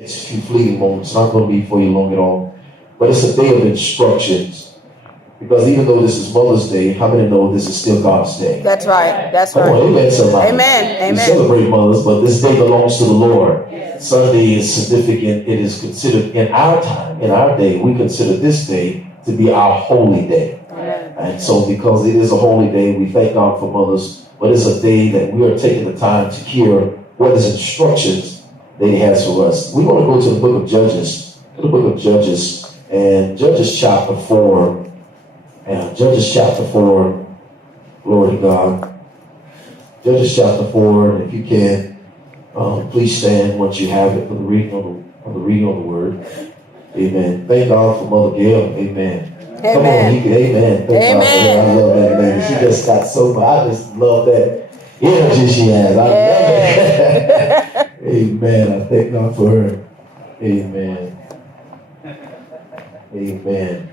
It's a few fleeting moments. It's not going to be for you long at all. But it's a day of instructions. Because even though this is Mother's Day, how many know this is still God's day? That's right. That's Come right. on, amen, somebody. Amen. We Amen. celebrate mothers, but this day belongs to the Lord. Sunday is significant. It is considered in our time, in our day, we consider this day to be our holy day. Amen. And so because it is a holy day, we thank God for mothers, but it's a day that we are taking the time to hear what is instructions that He has for us. We want to go to the book of Judges, and Judges chapter 4, glory to God. Judges chapter 4, and if you can, please stand once you have it for the reading of the word. Amen. Thank God for Mother Gail. Amen. Come on, amen. Thank God for her. I love that lady. She just got so much. I just love that energy she has. I love it. Amen. I thank God for her. Amen. Amen.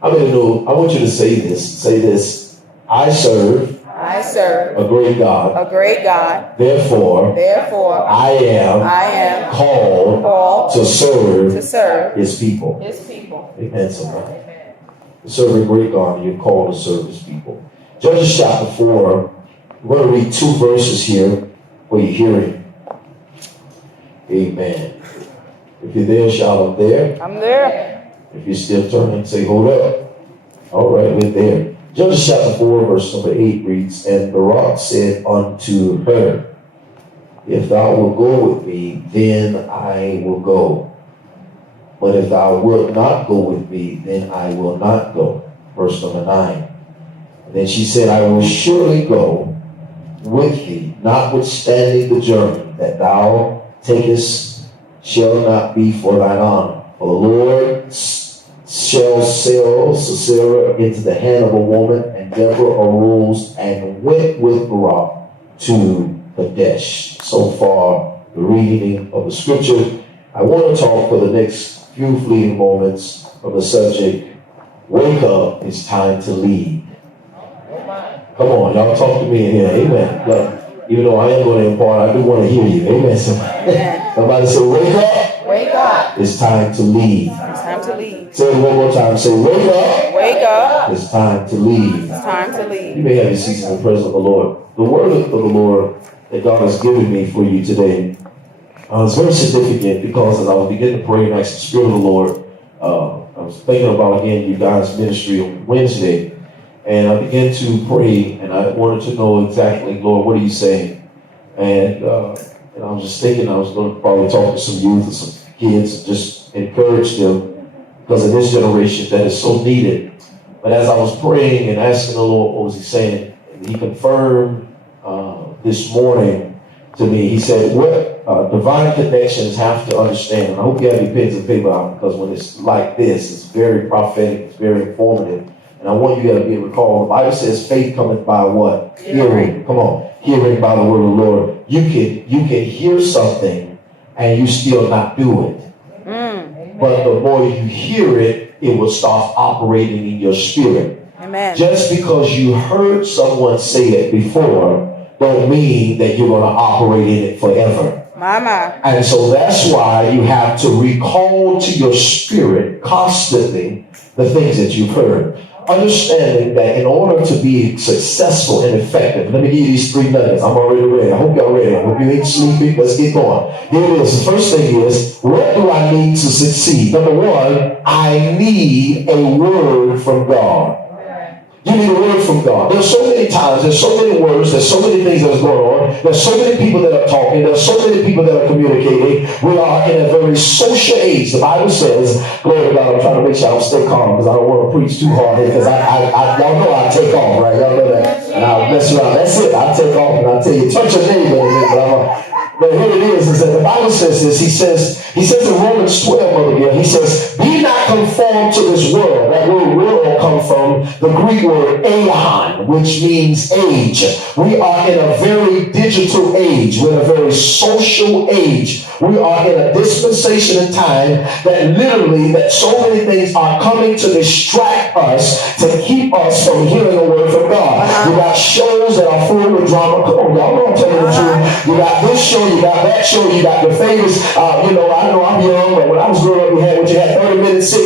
I want you to say this. Say this. I serve a great God. A great God. Therefore, I am called to serve His people. Amen, somebody. To serve a great God, you're called to serve His people. Judges chapter 4, we're going to read 2 verses here for your hearing. Amen. If you're there, shout, I'm there. I'm there. If you're still turning, say, hold up. All right, we're there. Judges chapter 4, verse number 8 reads, And Barak said unto her, If thou wilt go with me, then I will go. But if thou wilt not go with me, then I will not go. Verse number 9. And then she said, I will surely go with thee, notwithstanding the journey that thou takest shall not be for thine honor. For the Lord shall sell Sisera into the hand of a woman. And Deborah arose and went with Barak to Kadesh. So far, the reading of the scripture. I want to talk for the next few fleeting moments from the subject, wake up, it's time to lead. Come on, y'all talk to me in here. Amen. But even though I am going to impart, I do want to hear you. Amen. Somebody say, wake up. Wake up. It's time to lead. It's time to lead. Say it one more time. Say, wake up. Wake up. It's time to lead. It's time to You lead. may have your seats in the presence of the Lord. The word of the Lord that God has given me for you today is very significant because as I was beginning to pray and ask the Spirit of the Lord, I was thinking about, again, you guys' ministry on Wednesday, and I began to pray, and I wanted to know exactly, Lord, what are you saying? And I was just thinking I was going to probably talk to some youth and some kids and just encourage them because in this generation that is so needed. But as I was praying and asking the Lord, what was He saying? And He confirmed this morning to me. He said, what divine connections have to understand, and I hope you have your pens and paper out because when it's like this, it's very prophetic, it's very informative. And I want you to be able to recall, the Bible says faith cometh by what? Hearing. Come on. Hearing by the word of the Lord. You can hear something and you still not do it. But the more you hear it, it will start operating in your spirit. Amen. Just because you heard someone say it before, don't mean that you're going to operate in it forever. Mama. And so that's why you have to recall to your spirit constantly the things that you've heard. Understanding that in order to be successful and effective, let me give you these 3 nuggets. I'm already ready. I hope y'all ready. I hope you ain't sleepy. Let's get going. Here it is. The first thing is, what do I need to succeed? Number 1, I need a word from God. You need a word from God. There's so many times, there's so many words, there's so many things that's going on, there's so many people that are talking, there's so many people that are communicating. We are in a very social age. The Bible says, glory to God, I'm trying to make sure I don't stay calm because I don't want to preach too hard here because y'all know I take off, right? Y'all know that. And I'll mess around. That's it. I'll take off and I'll tell you, touch your neighbor. But here it is that the Bible says this. He says in Romans 12, Mother Gill, he says, be not conformed to this world. That word world comes from the Greek word aeon, which means age. We are in a very digital age. We're in a very social age. We are in a dispensation of time that literally, that so many things are coming to distract us, to keep us from hearing a word from God. You got shows that are full of drama. Come on, y'all know I'm telling the truth. You got this show, you got that show, you got your favorites. I know I'm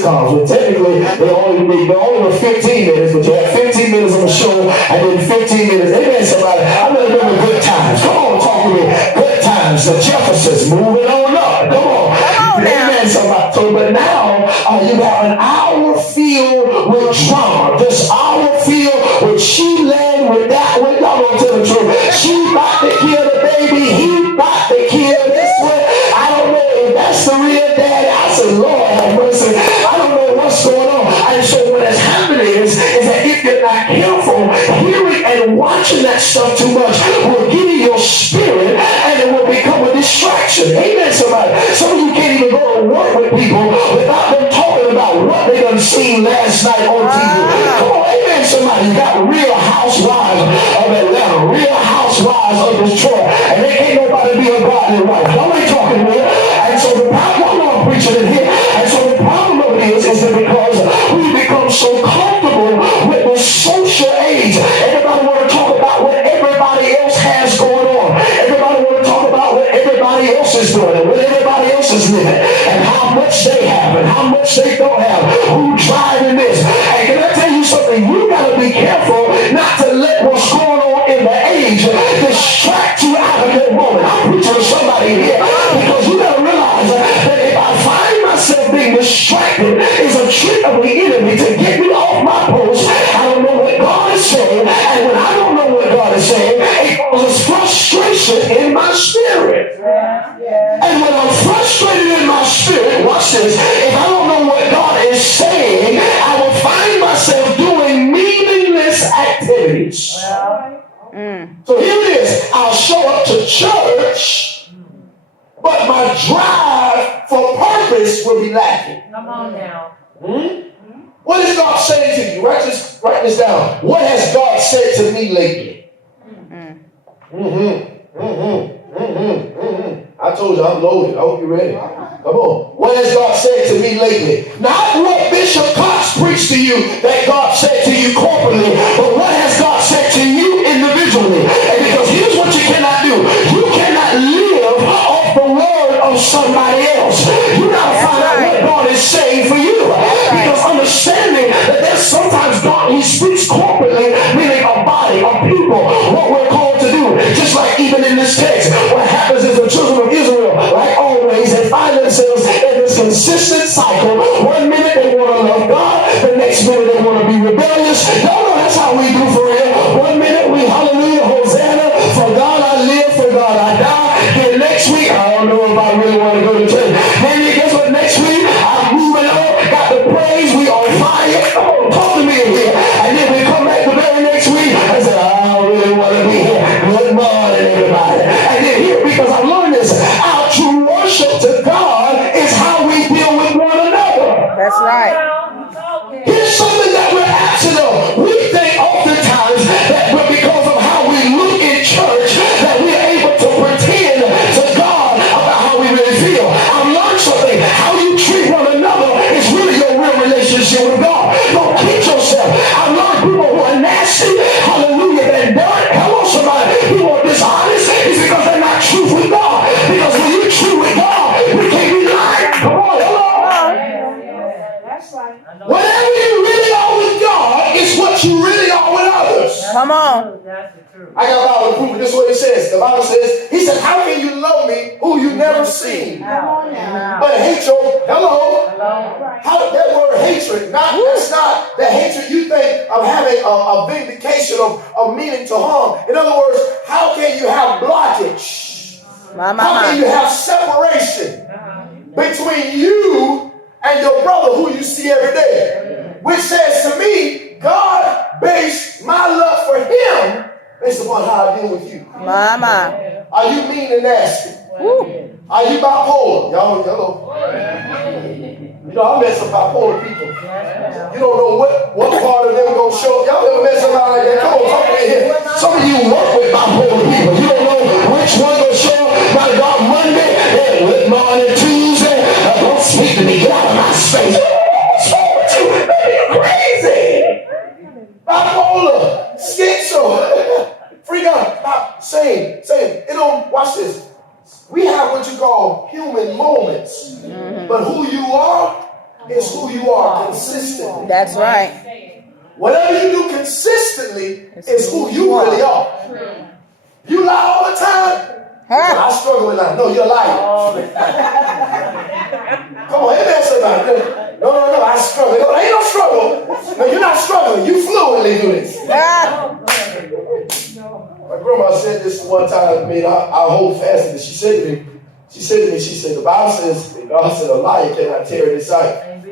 sitcoms, where technically they only were 15 minutes, but you had 15 minutes on the show, and then 15 minutes. Amen, somebody. I remember Good Times. Come on, talk to me. Good Times. The Jeffersons moving on up. Come on. Amen, somebody. So, but now you got an hour filled with drama. This hour filled with she land with that one. Y'all gonna tell the truth. She about to kill the baby. He about to kill this one. I don't know if that's the real daddy. I said, Lord have mercy. I don't know what's going on. And so what has happened is that if you're not careful, hearing and watching that stuff too much will get in your spirit and it will become a distraction. Amen, somebody. Some of you can't even go to work with people without them talking about what they done seen last night on TV. Come on, amen, somebody. You got Real Housewives of Atlanta, Real Housewives of Detroit, and they can't nobody be a godly wife. Y'all ain't talking real. And so the problem, I'm preaching in here, and so the problem of it is that because we become so comfortable with the social age, everybody want to talk about what everybody else has going on. Everybody want to talk about what everybody else is doing and what everybody else is living and how much they have and how much they don't have, who driving this. And can I tell you something? You got to be careful not to let what's going on in the age distract you out of your moment. I'm preaching to somebody here because you got to realize that if I find myself being distracted, it's a trick of the enemy to get me off my post. I don't know what God is saying, and when I don't know what God is saying, it causes frustration in my spirit. And when I'm frustrated in my spirit, watch this, if I don't know what God is saying, I will find myself doing meaningless activities. So here it is. I'll show up to church, but my drive for purpose will be lacking. Come on now. What is God saying to you? Write this down. What has God said to me lately? I told you I'm loaded. I hope you're ready. Come on. What has God said to me lately? Not what Bishop Cox preached to you that God said to you corporately, but what has God said to you individually? And because here's what you cannot do. You cannot live off the word of somebody else. You gotta find out what God is saying for you. Because understanding that there's sometimes God, He speaks corporately, meaning a body, a people, what we're called to do. Just like even in this text, what happens is the children of Israel, like always, they find themselves in this consistent cycle. 1 minute they want to love God, the next minute they want to be rebellious. Y'all know that's how we do for real. 1 minute we hallelujah, Hosanna, for God I live, for God I die. Then next week, I don't know if I really want to go to church. Then guess what? Next week, I'm moving up, got the praise, we on fire. Come on, talk to me in here. And then we come back the very next week and say, I don't really want to be here. Good morning, everybody. And then here, because I learned this, our true worship to God is how we deal with one another. That's right. Here's something that we're absent of. We think oftentimes that because of how we look in church, that we're able to pretend to God about how we really feel. I've learned something. How you treat one another is really your real relationship with God. Don't kid yourself. I've learned people who are nasty, hallelujah, and dirty. Hello, somebody. People are dishonest. It's because they're not true with God. Because when you're true with God, we can't be lying. Come on, hello. Whatever you really are with God is what you really are with others. Come on. That's the truth. I got Bible to prove it. This is what it says. The Bible says, He said, how can you love me who you never seen? But hate your, hello. How that word hatred, that's not the hatred you think of having a vindication of meaning to harm. In other words, how can you have blockage? How can you have separation between you and your brother who you see every day? Which says to me, God based my love for him based upon how I deal with you. Mama. Are you mean and nasty? Are you bipolar? Y'all know. You know, I met some bipolar people. You don't know what part of them gonna show up. Y'all ever met somebody like that? Come on, talk to me here. Some of you work with bipolar people. You don't know which one gonna show up. My God, Monday, yeah, with morning, Tuesday. Don't speak to me. Get out of my space. What's wrong with you? Man, you're crazy. Bipolar, schizo, freak out. Same. It don't. Watch this. We have what you call human moments, but who you are is who you are consistently. That's right. Whatever you do consistently is who you really are. You lie all the time. I struggle with lying. No, you're lying. Come on, amen somebody. No, I struggle. No, ain't no struggle. No, you're not struggling. You fluently do this. My grandma said this one time. I mean, I hold fast to this. She said to me, the Bible says, God said a liar cannot tear it inside.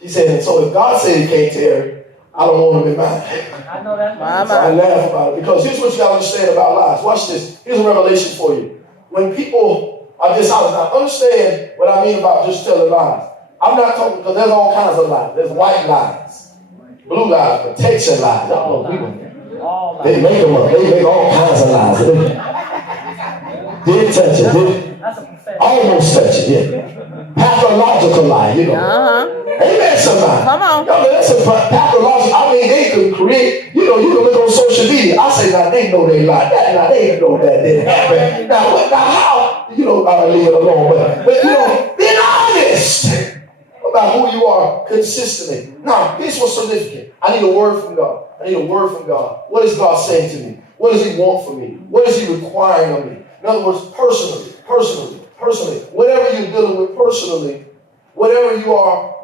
She said, and so if God said he can't tear it, I don't want him in mine. I know that's right. So I laugh about it because here's what you got to understand about lies. Watch this. Here's a revelation for you. When people are dishonest, now understand what I mean about just telling lies. I'm not talking because there's all kinds of lies. There's white lies, blue lies, protection lies. Y'all know people. They make them up. They make all kinds of lies. Did touch it. Almost touch it. Yeah. Pathological lie. You know. Amen, somebody. Come on. That's a pathological. I mean, they could create, you can look on social media. I say, now they know they lie. Now they know that didn't happen. Now how? I'll leave it alone. But being honest about who you are consistently. Now, here's what's significant. I need a word from God. What is God saying to me? What does he want from me? What is he requiring of me? In other words, personally. Whatever you're dealing with personally, whatever you are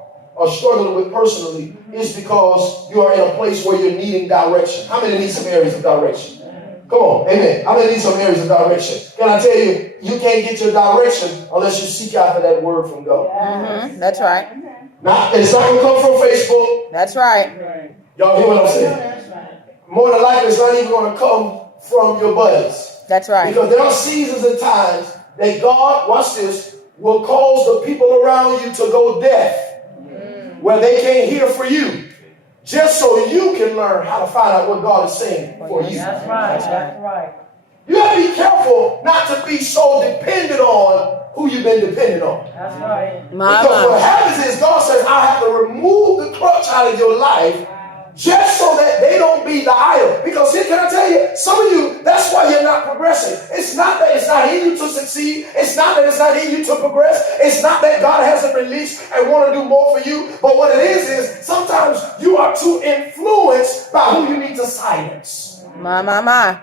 struggling with personally, is because you are in a place where you're needing direction. How many need some areas of direction? Come on, amen. How many need some areas of direction? Can I tell you, you can't get your direction unless you seek after that word from God. That's right. Now, it's not going to come from Facebook. That's right. Y'all hear what I'm saying? More than likely, it's not even going to come from your buddies. That's right. Because there are seasons and times that God, watch this, will cause the people around you to go deaf, where they can't hear for you, just so you can learn how to find out what God is saying for you. That's right. You have to be careful not to be so dependent on who you've been dependent on. That's right. Because what happens is God says, I have to remove the crutch out of your life just so that they don't be the idol. Because here, can I tell you, some of you, that's why you're not progressing. It's not that it's not in you to succeed. It's not that it's not in you to progress. It's not that God hasn't released and want to do more for you. But what it is sometimes you are too influenced by who you need to silence. My.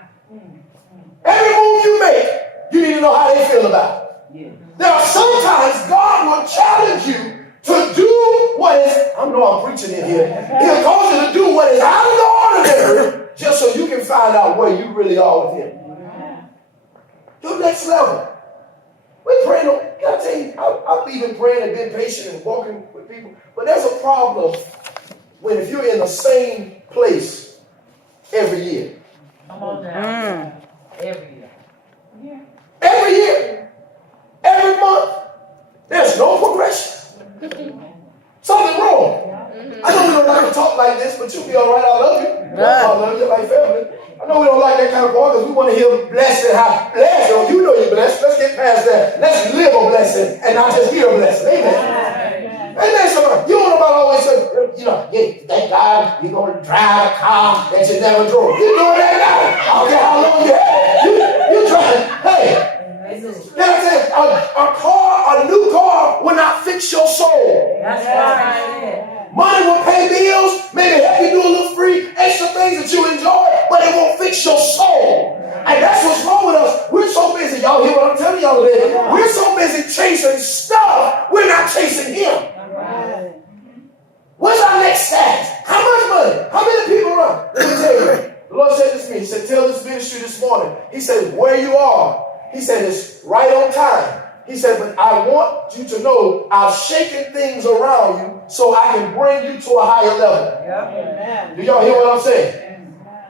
Every move you make, you need to know how they feel about it. There are sometimes God will challenge you to do what is, I know I'm preaching in here. He'll cause you to do what is out of the ordinary just so you can find out where you really are with him. Your next level. We're praying, can I tell you, I believe in praying and being patient and walking with people. But there's a problem when if you're in the same place every year. Come on now. Every year. Every month. There's no progression. Something wrong. I know we don't like to talk like this, but you'll be all right. I love you. I love you like family. I know we don't like that kind of part because we want to hear blessed and how blessed. You know you're blessed. Let's get past that. Let's live a blessing and not just hear a blessing. Amen. Amen. Somebody. You know about always say, thank God you're going to drive a car that you never drove. You doing that now? I don't care how long you had. You trying. Hey. Can I say, a new car will not fix your soul. That's right. Money will pay bills, maybe help you do a little free extra things that you enjoy, but it won't fix your soul. And that's what's wrong with us. We're so busy. Y'all hear what I'm telling y'all today? We're so busy chasing stuff, we're not chasing him. What's our next status? How much money? How many people around? Let me tell you. The Lord said this to me. He said, tell this ministry this morning. He said, where you are. He said, it's right on time. He said, but I want you to know I've shaken things around you so I can bring you to a higher level. Yep. Do y'all hear what I'm saying?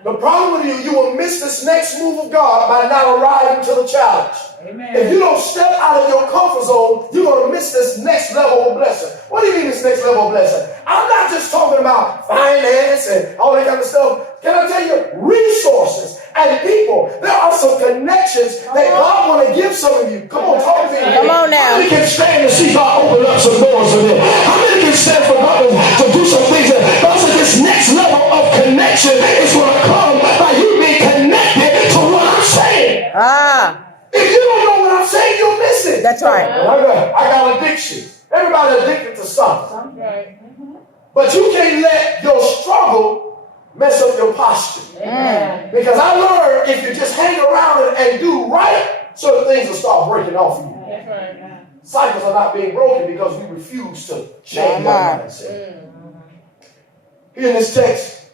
The problem with you will miss this next move of God by not arriving to the challenge. Amen. If you don't step out of your comfort zone, you're going to miss this next level of blessing. What do you mean this next level of blessing? I'm not just talking about finance and all that kind of stuff. Can I tell you? Resources and people. There are some connections that God want to give some of you. Come on, talk to me. Come on now. How many can stand to see God open up some doors for them? How many can stand for God to do some things? God said this next level of connection is going to come by you being connected to what I'm saying. If you don't know what I'm saying, you'll miss it. That's right. I got addiction. Everybody Everybody addicted to something. But you can't let your struggle mess up your posture. Because I learned if you just hang around and do right, certain things will start breaking off of you. Cycles are not being broken because we refuse to change our mindset. Here in this text,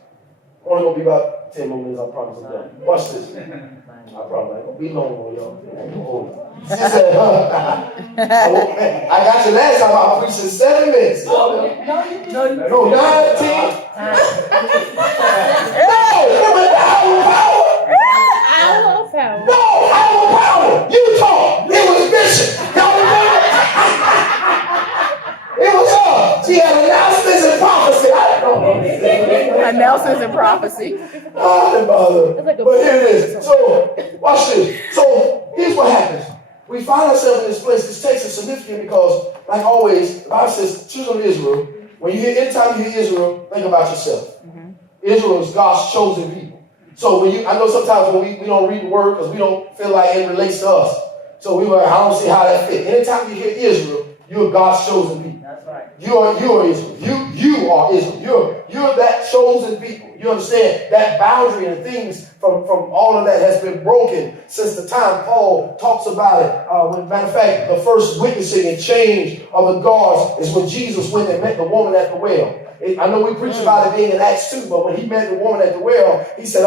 only going to be about 10 more minutes, I promise I'm done. Watch this. I probably ain't going to be long on y'all. She said, I got you last time, I preached in 7 minutes. No, 9, 10. No, remember the hour of power? No, hour of power. You talk. It was Bishop. Y'all remember? It was her. She had announcements and prophecy. I don't know. Announcements and prophecy. But here it is. So, watch this. So, here's what happens. We find ourselves in this place. This text is significant because, like always, the Bible says, children of Israel, when you hear, anytime you hear Israel, think about yourself. Israel is God's chosen people. So I know sometimes when we don't read the word because we don't feel like it relates to us. So I don't see how that fits. Anytime you hear Israel, you're God's chosen people. That's right. You are Israel. You are Israel. You're that chosen people. You understand that boundary and things from all of that has been broken since the time Paul talks about it. Matter of fact, the first witnessing and change of the guards is when Jesus went and met the woman at the well. I know we preach about it being in Acts 2, but when he met the woman at the well, he said,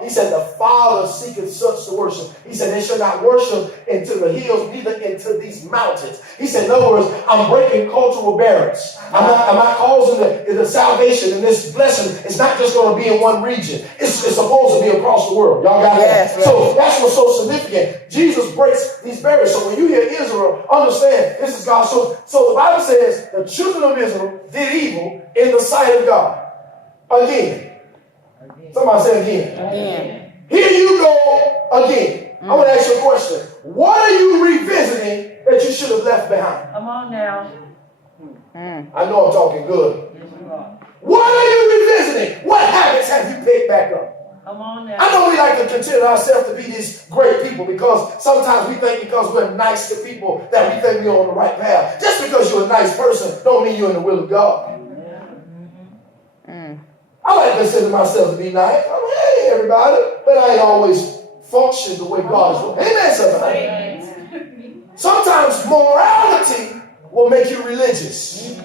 He said, the Father seeketh such to worship. He said, they shall not worship into the hills, neither into these mountains. He said, in other words, I'm breaking cultural barriers. I'm not causing the salvation and this blessing. It's not just going to be in one region. It's supposed to be across the world. Y'all got that? Yes. So that's what's so significant. Jesus breaks these barriers. So when you hear Israel, understand this is God's chosen. So the Bible says the children of Israel did evil in the sight of God. Again. Somebody say again. Here you go again. I want to ask you a question. What are you revisiting that you should have left behind? Come on now. I know I'm talking good. What are you revisiting? What habits have you picked back up? Come on now. I know we like to consider ourselves to be these great people because sometimes we think because we're nice to people that we think we're on the right path. Just because you're a nice person don't mean you're in the will of God. I like to consider myself to be nice. Hey, everybody. But I ain't always function the way God is doing. Amen, somebody. Sometimes morality will make you religious.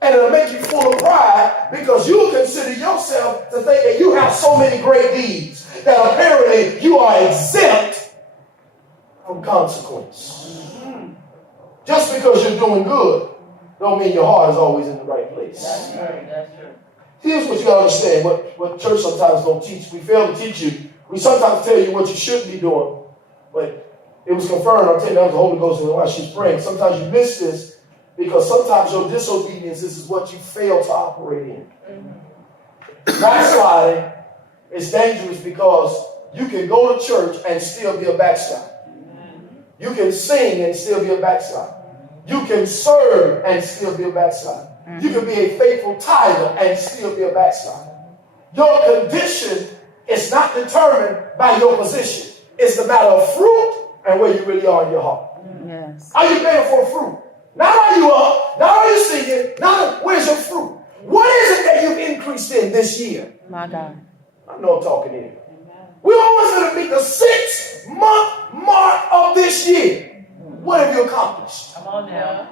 And it'll make you full of pride because you'll consider yourself to think that you have so many great deeds that apparently you are exempt from consequence. Just because you're doing good don't mean your heart is always in the right place. That's true. That's true. Here's what you gotta understand, what church sometimes don't teach. We fail to teach you. We sometimes tell you what you should be doing, but it was confirmed. I'll tell you that was the Holy Ghost and why she's praying. Sometimes you miss this because sometimes your disobedience is what you fail to operate in. Backsliding is dangerous because you can go to church and still be a backslider. You can sing and still be a backslider. You can serve and still be a backslider. You can be a faithful tither and still be a backslider. Your condition is not determined by your position. It's the matter of fruit and where you really are in your heart. Yes. Are you begging for fruit? Not are you up, not are you singing, not where's your fruit? What is it that you've increased in this year? My God. I know I'm talking here. We're almost going to meet the 6-month mark of this year. What have you accomplished? Come on now.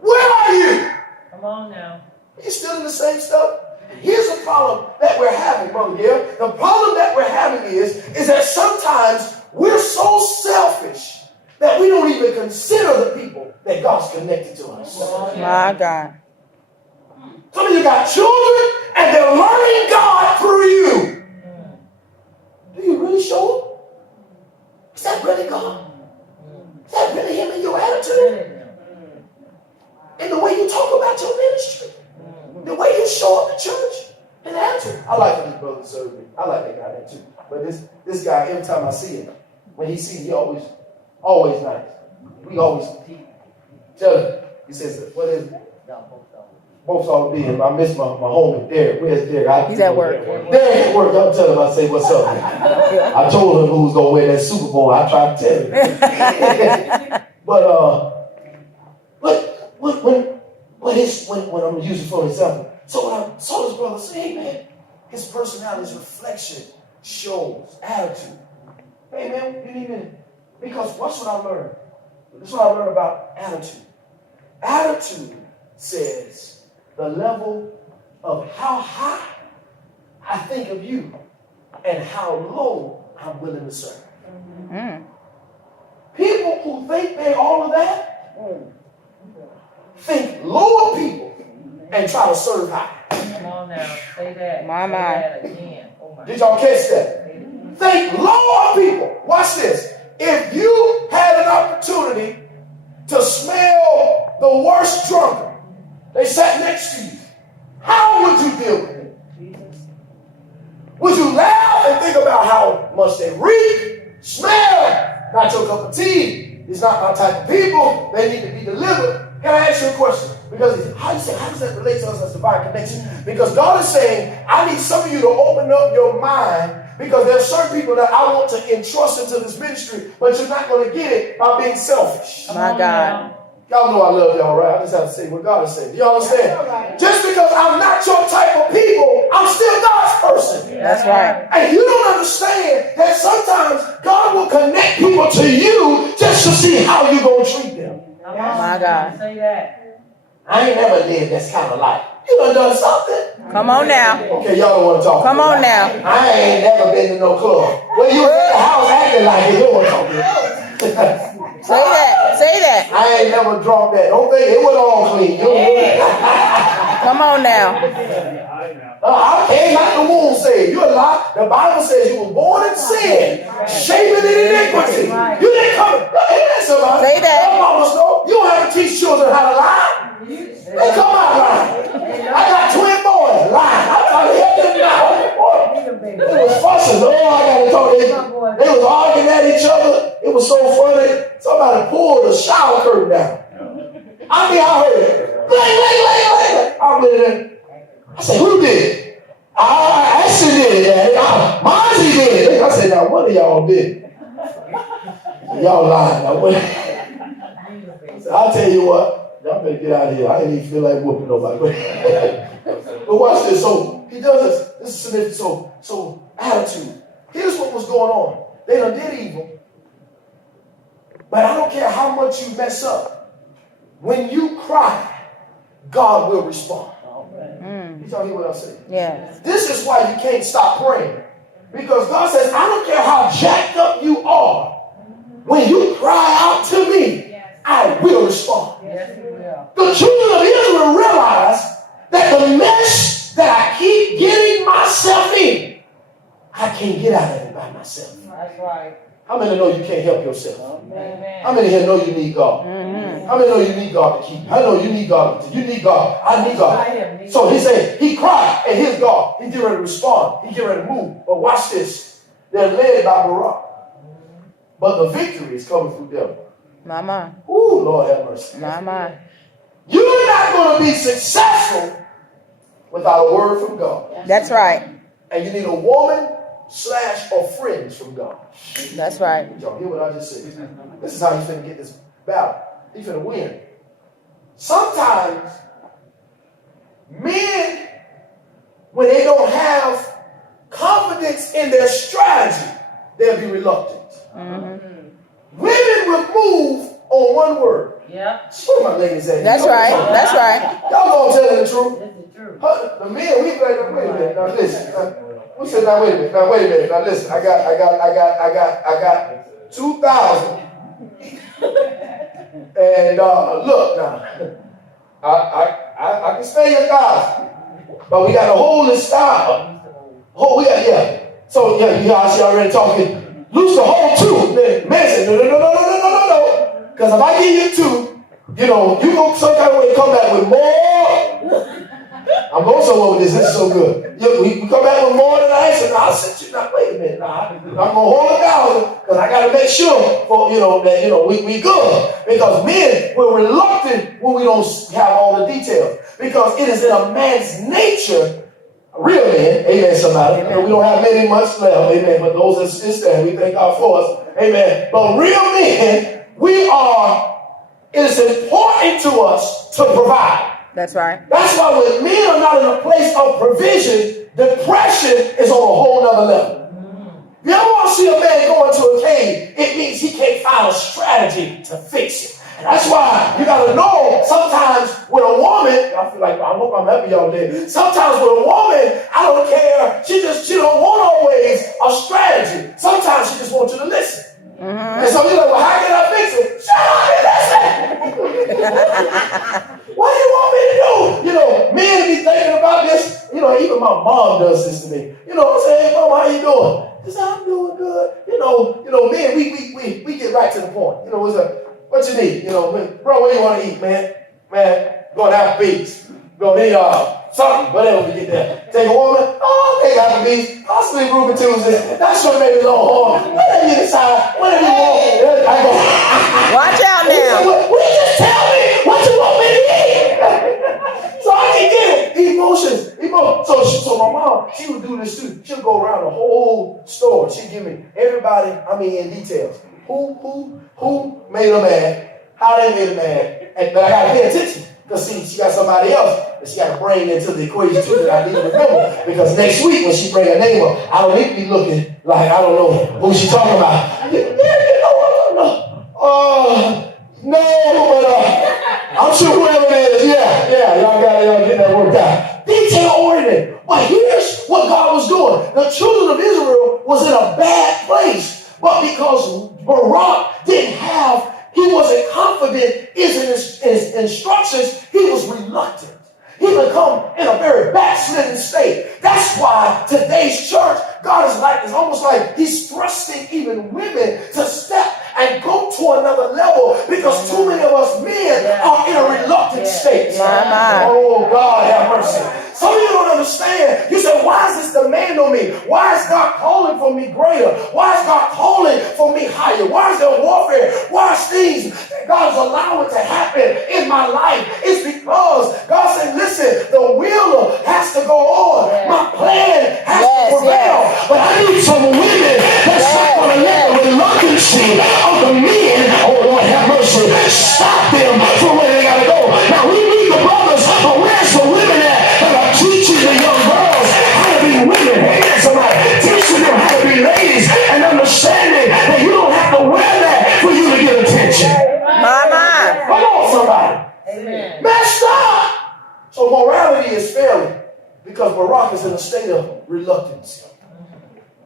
Where are you? Come on now. You still in the same stuff? Here's the problem that we're having, Brother Gail. The problem that we're having is that sometimes we're so selfish that we don't even consider the people that God's connected to us. My God. Some of you got children and they're learning God through you. Do you really show them? Is that really God? Is that really Him in your attitude? In the way you talk about your ministry? The way you show up at church? And the attitude? I like when these brothers serve me. I like that guy there too. But this guy, every time I see him, when he sees me, he always nice. We always tell him. He says, what is it? Both all be him. I miss my homie, Derek. Where's Derek? He's at work. Derek at work. I'm telling him, I say, what's up? I told him who was going to win that Super Bowl. I tried to tell him. But when when I'm using for example, so when I saw this brother say, hey man, his personality, his reflection shows attitude. Hey man, you need it. Because what's what I learned? This is what I learned about attitude. Attitude says the level of how high I think of you and how low I'm willing to serve. Mm. People who think they're all of that think lower people and try to serve high. Come on now. Say that. My, Say my. that again. Oh my. Did y'all catch that? Think lower people. Watch this. If you had an opportunity to smell the worst drunkard, they sat next to you, how would you deal with it? Would you laugh and think about how much they reek, smell, not your cup of tea, it's not my type of people, they need to be delivered? Can I ask you a question? Because how does that relate to us as divine connection? Because God is saying, I need some of you to open up your mind, because there are certain people that I want to entrust into this ministry, but you're not going to get it by being selfish. My God. Y'all know I love y'all, right? I just have to say what God is saying. Do y'all understand? Just because I'm not your type of people, I'm still God's person. That's right. And you don't understand that sometimes God will connect people to you just to see how you're going to treat them. My God. Say that. I ain't never lived this kind of life. You done something. Come on now. Okay, y'all don't want to talk. Come on now. I ain't never been to no club. Well, you was at the house acting like you don't want to talk. Say that. Say that. I ain't never dropped that. Don't think it was all clean. Come on now. I came out the womb saved. You're a lie. The Bible says you were born in sin, shaping in iniquity. You didn't come. Amen, somebody. Say that. Your mamas know. You don't have to teach children how to lie. They come out lying. I got twin boys lying. I'm trying to help them now. They was fussing. Oh, I got to talk. They was arguing at each other. It was so funny. Somebody pulled the shower curtain down. I mean, I heard it. Bling. I went in there. I said, who did it? I actually did it, Daddy. Monty did it. I said, now, one of y'all did it. Y'all lying. I said, I'll tell you what. Y'all better get out of here. I didn't even feel like whooping nobody. But watch this. So he does this. This is significant. So attitude. Here's what was going on. They done did evil. But I don't care how much you mess up. When you cry, God will respond. You tell me what I'm saying? Yes. This is why you can't stop praying. Because God says, I don't care how jacked up you are. When you cry out to me, I will respond. Yes, he will. The children of Israel realized that the mess that I keep getting myself in, I can't get out of it by myself. That's right. How many know you can't help yourself? Amen. How many here know you need God? How many know you need God to keep you? I know you need God. You need God. I need God. So he said, he cried, and here's God. He get ready to respond. He get ready to move. But watch this. They're led by Barak. But the victory is coming through them. Mama. Ooh, Lord have mercy. Mama. You're not going to be successful without a word from God. That's right. And you need a woman / or friends from God. That's right. Did y'all hear what I just said? This is how he's going to get this battle. He's going to win. Sometimes men, when they don't have confidence in their strategy, they'll be reluctant. Women will move on one word. Yeah. Where my ladies at? That's right. That's right. Y'all gonna tell the truth. This is true. The men, we like, wait a minute. Now listen. We said, now wait a minute. Now listen. I got 2,000. And look now, I can spare you 1,000, but we got to hold this style. So you guys already talking. Lose the whole 2. Man said, no. Because if I give you 2, you gonna some kind of way come back with more. I'm going somewhere with this. This is so good. We come back with more than I said. I'll send you. Now wait a minute. I'm gonna hold 1,000 because I got to make sure that we good. Because men we're reluctant when we don't have all the details. Because it is in a man's nature. Real men, amen, somebody. Amen. We don't have many much left, amen. But those that stand, we thank God for us, amen. But real men, we are it is important to us to provide. That's right. That's why when men are not in a place of provision, depression is on a whole nother level. If you ever want to see a man go into a cave, it means he can't find a strategy to fix it. And that's why you got to know sometimes with a woman, I feel like, I hope I'm happy y'all did. Sometimes with a woman, I don't care. She don't want always a strategy. Sometimes she just wants you to listen. And so you're like, well, how can I fix it? Shut up and listen. What do you want me to do? You know, men be thinking about this. You know, even my mom does this to me. You know what I'm saying? Hey, Mom, how you doing? She said, I'm doing good. You know, men, we get right to the point. You know, what you need? You know, bro, what do you want to eat, man? Man, going to Applebee's. Go need something, whatever we get there. Take a woman, take Applebee's. I'll sleep Ruben Tuesday. That's what made me go home. Whatever you decide, whatever you want. I go. Watch out now. Will you just tell me what you want me to eat? So I can get it. Emotions. So my mom, she would do this too. She'll go around the whole store. She'd give me everybody, in details. Who made her mad, how they made her mad. But I got to pay attention. Because see, she got somebody else that she got to bring into the equation too that I need to remember. Because next week when she bring her name up, I don't need to be looking like I don't know who she talking about. I'm sure whoever it is, y'all get that worked out. Detail oriented. But here's what God was doing. The children of Israel was in a bad place. But because Barak he wasn't confident in his instructions, he was reluctant. He become in a very backslidden state. That's why today's church, God is almost like he's thrusting even women to step and go to another level because too many of us men are in a reluctant state. Oh, God have mercy. Some of you don't understand. You say, why is this demand on me? Why is God calling for me greater? Why is God calling for me higher? Why is there warfare? Why is things that God is allowing to happen in my life? It's because God said, listen, the will has to go on. My plan has to prevail. But I need some women that's not going to let the reluctancy of the men, oh Lord have mercy, stop them from where they got to go. Now we need the brothers, but where's the women at? Teaching the young girls how to be women. Amen, somebody. Teaching them how to be ladies and understanding that you don't have to wear that for you to get attention. Mama. Come on, somebody. Amen. Messed up. So morality is failing because Barak is in a state of reluctance.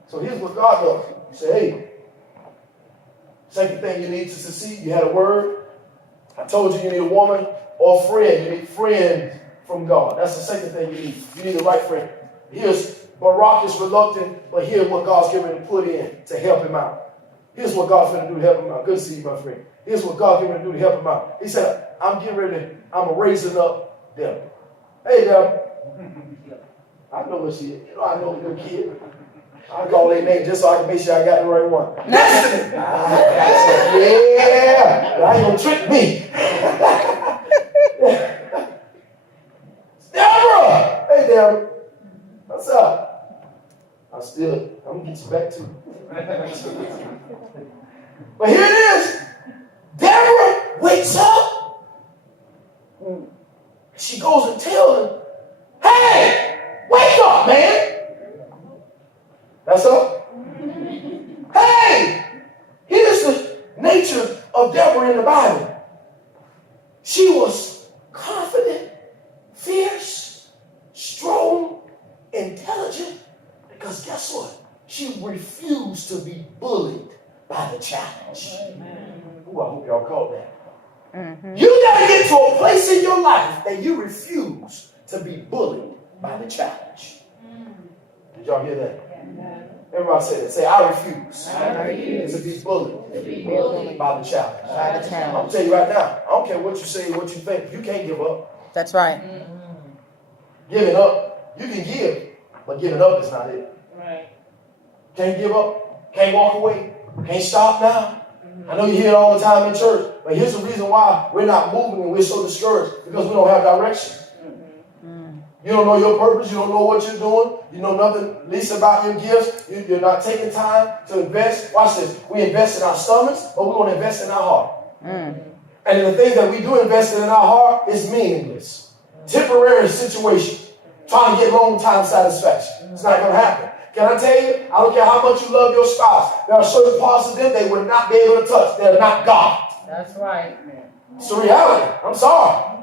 So here's what God does. You say, hey, second thing you need to succeed, you had a word. I told you need a woman or a friend. You need friends from God. That's the second thing you need. You need the right friend. Here's Barak is reluctant, but here's what God's getting ready to put in to help him out. Here's what God's going to do to help him out. Good to see you, my friend. Here's what God's getting ready to do to help him out. He said, I'm raising up Deborah. Hey, Deborah. I know what she is. You know, I know the good kid. I call their name just so I can make sure I got the right one. Listen. I ain't going to trick me. Deborah! Hey, Deborah. What's up? I'm going to get you back too. But here it is. Deborah wakes up. She goes and tells him, hey, wake up, man. That's up. Hey, here's the nature of Deborah in the Bible. She was confident, fierce, strong, intelligent, because guess what? She refused to be bullied by the challenge. Ooh, I hope y'all caught that. You got to get to a place in your life that you refuse to be bullied by the challenge. Did y'all hear that? Everybody say that. Say, I refuse to be bullied by the challenge. I'm going to tell you right now, I don't care what you say, what you think. You can't give up. That's right. Giving up, you can give, but giving up is not it. Right. Can't give up, can't walk away, can't stop now. I know you hear it all the time in church, but here's the reason why we're not moving and we're so discouraged, because we don't have direction. You don't know your purpose. You don't know what you're doing. You know nothing, least about your gifts. You're not taking time to invest. Watch this. We invest in our stomachs, but we want to invest in our heart. And And the things that we do invest in our heart is meaningless. Temporary situation. Trying to get long-time satisfaction. It's not going to happen. Can I tell you? I don't care how much you love your spouse. There are certain parts of them they would not be able to touch. They're not God. That's right. It's the reality. I'm sorry.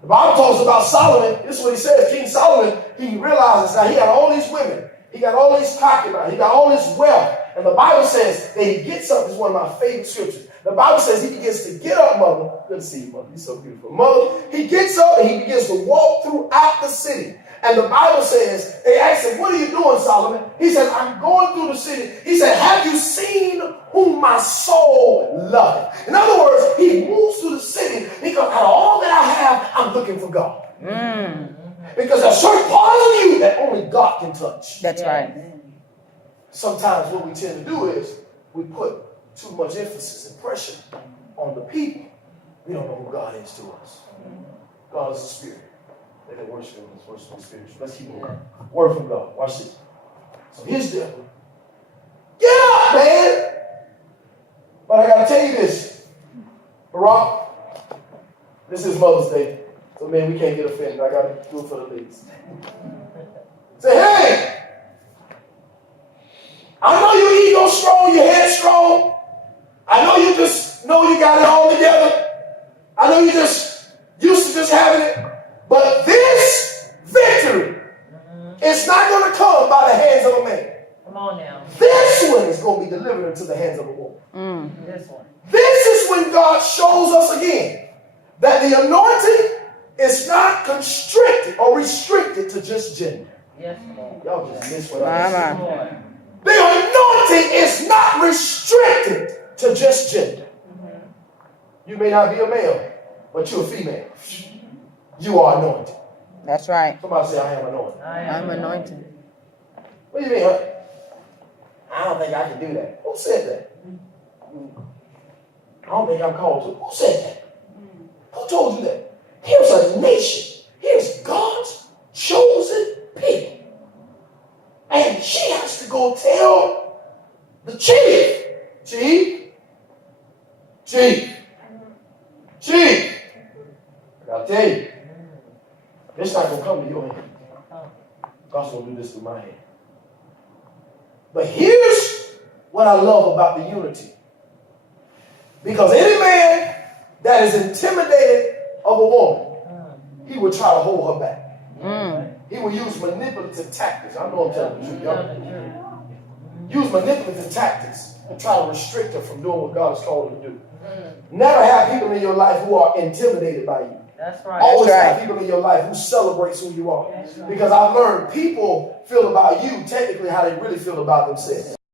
The Bible talks about Solomon. This is what he says. King Solomon, he realizes that he had all these women. He got all these concubines. He got all this wealth. And the Bible says that he gets up. It's one of my favorite scriptures. The Bible says he begins to get up, mother. Good to see you, mother. You're so beautiful. Mother, he gets up and he begins to walk throughout the city. And the Bible says, they asked him, what are you doing, Solomon? He said, I'm going through the city. He said, have you seen whom my soul loveth? In other words, he moves through the city because out of all that I have, I'm looking for God. Because there's certain parts of you that only God can touch. That's right. Sometimes what we tend to do is we put too much emphasis and pressure on the people. We don't know who God is to us. God is a spirit. They can worship him as worship the spirit. Let's keep moving. Word from God. Watch this. So here's the devil. Get up, man. But I got to tell you this. Barack, this is Mother's Day. So, man, we can't get offended. I got to do it for the ladies. Say, hey, I know your ego strong, your head strong. I know you just know you got it all together. I know you just used to just having it. But this victory is not going to come by the hands of a man. Come on now. This one is going to be delivered into the hands of a woman. This one. This is when God shows us again that the anointing is not constricted or restricted to just gender. Yes, Lord. Y'all just missed what I said. Lord. The anointing is not restricted to just gender. You may not be a male, but you're a female. You are anointed. That's right. Somebody say, I am anointed. I'm anointed. What do you mean, huh? I don't think I can do that. Who said that? I don't think I'm called to. Who said that? Who told you that? Here's a nation. Here's God's chosen people. And she has to go tell the chief. Chief. I gotta tell you, it's not gonna come to your hand. God's gonna do this with my hand. But here's what I love about the unity. Because any man that is intimidated of a woman, he will try to hold her back. He will use manipulative tactics. I know I'm telling the truth, y'all. Use manipulative tactics to try to restrict her from doing what God has called her to do. Never have people in your life who are intimidated by you. That's right. Always That's right. have people in your life who celebrates who you are. Because I've learned people feel about you technically how they really feel about themselves.